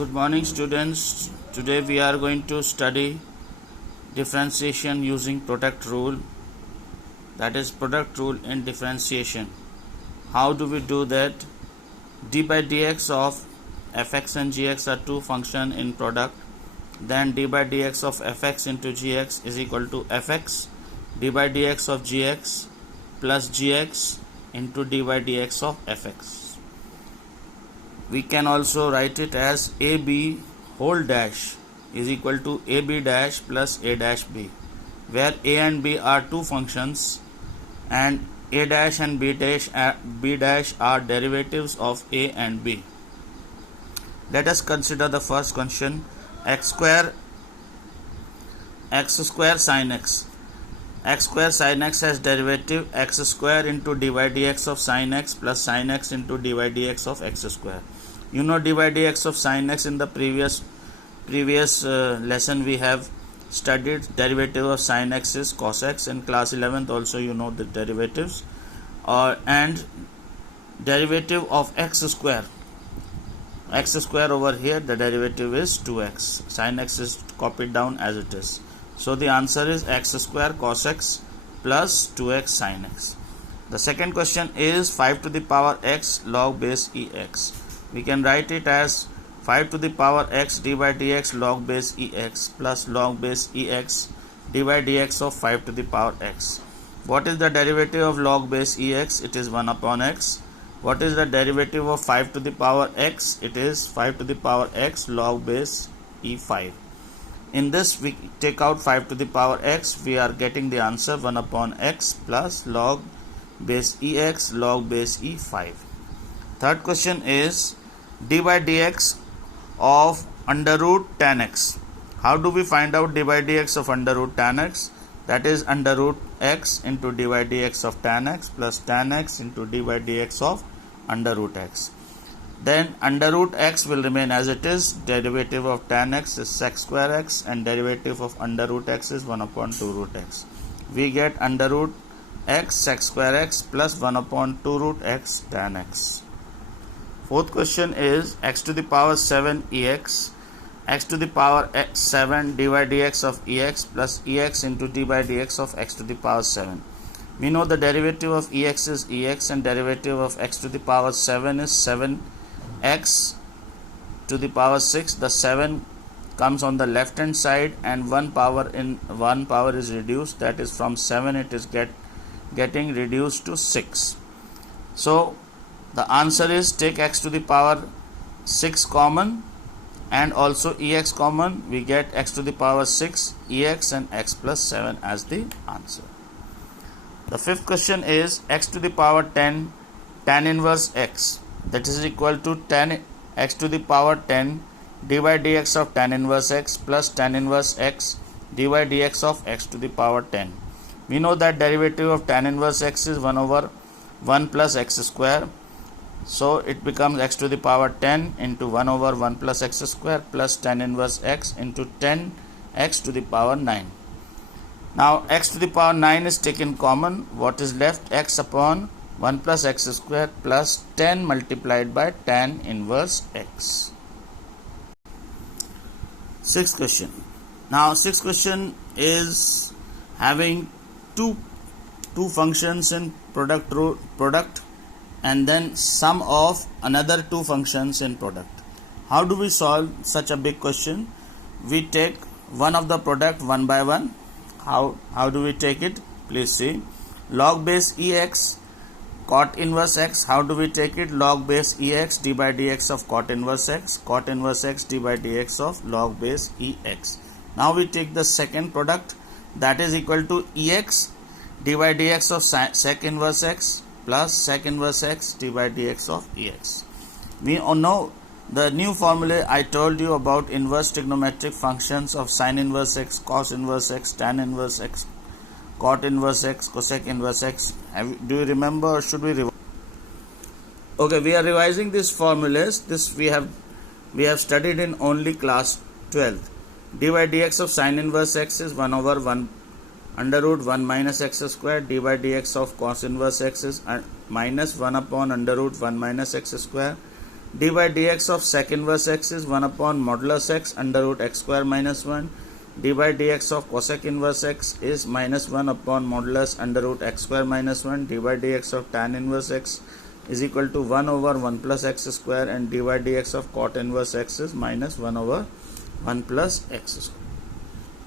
Good morning, students. Today we are going to study differentiation using product rule, that is product rule in differentiation. How do we do that? D by dx of fx and gx are two functions in product. Then d by dx of fx into gx is equal to fx d by dx of gx plus gx into d by dx of fx. We can also write it as AB whole dash is equal to AB dash plus A dash B, where A and B are two functions and A dash and B dash are derivatives of A and B. Let us consider the first question. X square sin x. X square sin x has derivative x square into d by dx of sin x plus sin x into d by dx of x square. You know d by dx of sin x in the previous lesson we have studied. Derivative of sin x is cos x. In class 11th also you know the derivatives. And derivative of x square over here, the derivative is 2x. Sin x is copied down as it is. So the answer is x square cos x plus 2x sin x. The second question is 5 to the power x log base ex. We can write it as 5 to the power x d by dx log base ex plus log base ex d by dx of 5 to the power x. What is the derivative of log base ex? It is 1 upon x. What is the derivative of 5 to the power x? It is 5 to the power x log base e5. In this we take out 5 to the power x. We are getting the answer 1 upon x plus log base ex log base e5. Third question is d by dx of under root tan x. How do we find out d by dx of under root tan x? That is under root x into d by dx of tan x plus tan x into d by dx of under root x. Then under root x will remain as it is. Derivative of tan x is sec square x and derivative of under root x is 1 upon 2 root x. We get under root x sec square x plus 1 upon 2 root x tan x. Fourth question is x to the power 7 ex. X to the power 7 d by dx of ex plus ex into d by dx of x to the power 7. We know the derivative of ex is ex and derivative of x to the power 7 is 7x to the power 6. The 7 comes on the left hand side and one power is reduced, that is from 7 it is getting reduced to 6. So the answer is take x to the power 6 common and also ex common. We get x to the power 6 ex and x plus 7 as the answer. The fifth question is x to the power 10 tan inverse x, that is equal to 10 x to the power 10 d by dx of tan inverse x plus tan inverse x d by dx of x to the power 10. We know that derivative of tan inverse x is 1 over 1 plus x square. So it becomes x to the power 10 into 1 over 1 plus x square plus tan inverse x into 10 x to the power 9. Now x to the power 9 is taken common. What is left? X upon 1 plus x square plus 10 multiplied by tan inverse x. Sixth question. Now sixth question is having two functions in product and then sum of another two functions in product. How do we solve such a big question? We take one of the product one by one. How do we take it? Please see. Log base ex cot inverse x. How do we take it? Log base ex d by dx of cot inverse x d by dx of log base ex. Now we take the second product, that is equal to ex d by dx of sec inverse x plus sec inverse x d by dx of ex. We know the new formula I told you about inverse trigonometric functions of sin inverse x, cos inverse x, tan inverse x, cot inverse x, cosec inverse x. Do you remember or should we revise? Okay, we are revising these formulas. This we have studied in only class 12. d by dx of sin inverse x is 1 over 1 under root 1 minus x square. D by dx of cos inverse x is minus 1 upon under root 1 minus x square. d by dx of sec inverse x is 1 upon modulus x under root x square minus 1. d by dx of cosec inverse x is minus 1 upon modulus under root x square minus 1. d by dx of tan inverse x is equal to 1 over 1 plus x square, and d by dx of cot inverse x is minus 1 over 1 plus x square.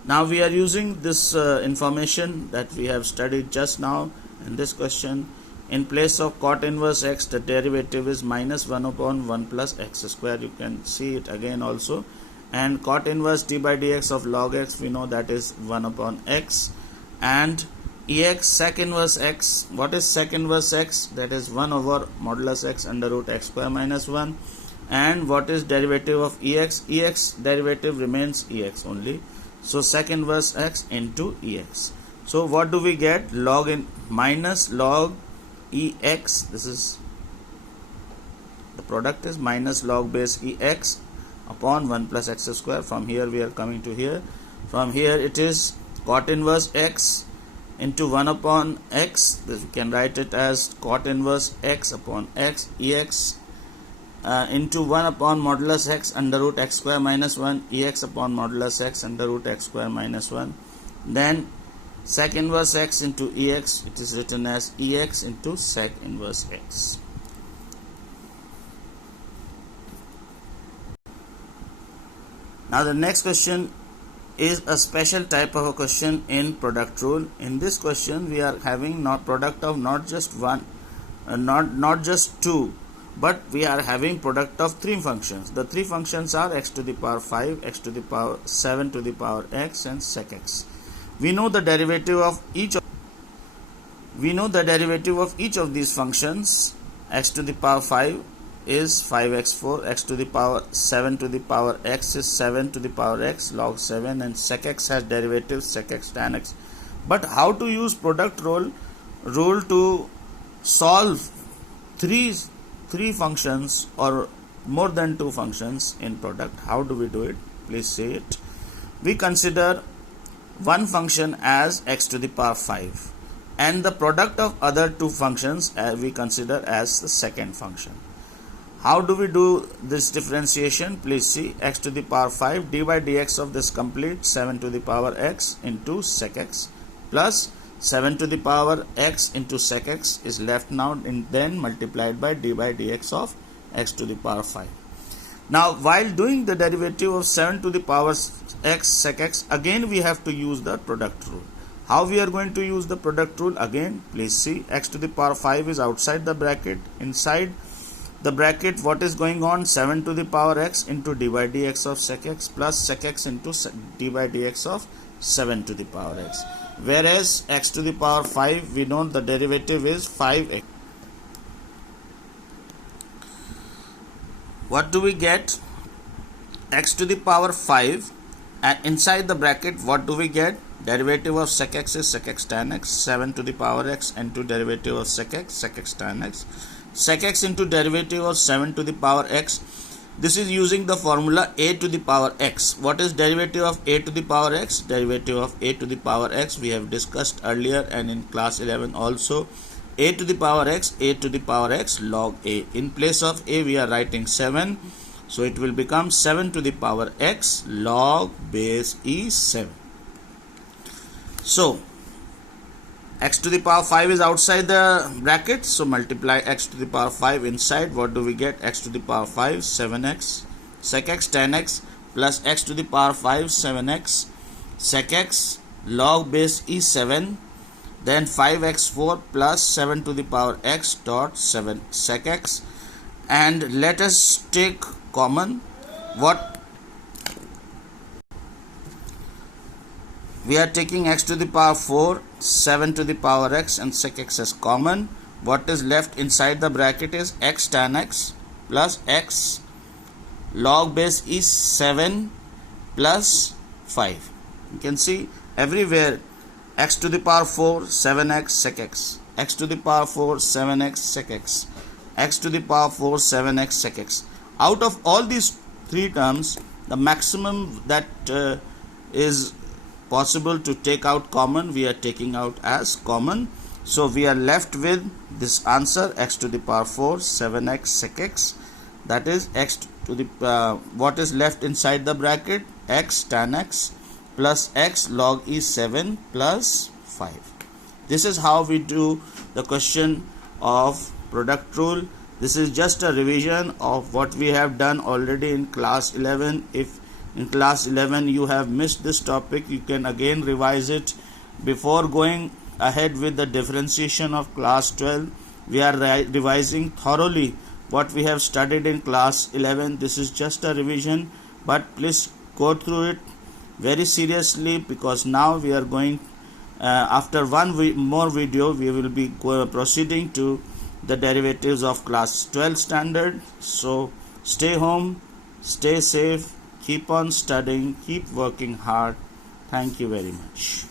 Now we are using this information that we have studied just now in this question. In place of cot inverse x, the derivative is minus 1 upon 1 plus x square. You can see it again also. And cot inverse d by dx of log x, we know that is 1 upon x. And ex sec inverse x, what is sec inverse x? That is 1 over modulus x under root x square minus 1. And what is derivative of ex? Ex derivative remains ex only. So sec inverse x into ex. So what do we get? Log in minus log ex. This is the product is minus log base ex upon 1 plus x square. From here we are coming to here. From here it is cot inverse x into 1 upon x. This we can write it as cot inverse x upon x ex into 1 upon modulus x under root x square minus 1 ex upon modulus x under root x square minus 1. Then sec inverse x into ex, it is written as ex into sec inverse x. Now the next question is a special type of a question in product rule. In this question we are having not product of not just one, not just two, but we are having product of three functions. The three functions are x to the power 5, x to the power 7 to the power x, and sec x. We know the derivative of each of these functions. X to the power 5 is 5x4, x to the power 7 to the power x is 7 to the power x log 7, and sec x has derivative sec x tan x. But how to use product rule to solve three functions or more than two functions in product? How do we do it? Please say it. We consider one function as x to the power 5, and the product of other two functions we consider as the second function. How do we do this differentiation? Please see, x to the power 5 d by dx of this complete 7 to the power x into sec x plus 7 to the power x into sec x is left now, and then multiplied by d by dx of x to the power 5. Now while doing the derivative of 7 to the power x sec x, again we have to use the product rule. How we are going to use the product rule? Again, please see, x to the power 5 is outside the bracket. Inside the bracket, what is going on? 7 to the power x into d by dx of sec x plus sec x into d by dx of 7 to the power x. Whereas x to the power 5, we know the derivative is 5x. What do we get? X to the power 5, and inside the bracket what do we get? Derivative of sec x is sec x tan x, 7 to the power x into derivative of sec x tan x. Sec x into derivative of 7 to the power x. This is using the formula a to the power x. What is derivative of a to the power x? Derivative of a to the power x we have discussed earlier and in class 11 also. A to the power x log a. In place of a we are writing 7. So it will become 7 to the power x log base e7. So x to the power 5 is outside the bracket, so multiply x to the power 5 inside. What do we get? X to the power 5 7x sec x tan x plus x to the power 5 7x sec x log base e7, then 5x4 plus 7 to the power x dot 7 sec x, and let us take common. What we are taking? X to the power 4, 7 to the power x and sec x as common. What is left inside the bracket is x tan x plus x log base e7 plus 5. You can see everywhere x to the power 4 7x sec x, x to the power 4 7x sec x, x to the power 4 7x sec x. Out of all these three terms, the maximum that is possible to take out common, we are taking out as common. So we are left with this answer, x to the power 4 7x sec x that is x to the what is left inside the bracket, x tan x plus x log e 7 plus 5. This is how we do the question of product rule. This is just a revision of what we have done already in class 11. If in class 11 you have missed this topic, you can again revise it before going ahead with the differentiation of class 12. We are revising thoroughly what we have studied in class 11. This is just a revision, but please go through it very seriously, because now we are going after one more video we will be proceeding to the derivatives of class 12 standard. So stay home, stay safe, keep on studying, keep working hard. Thank you very much.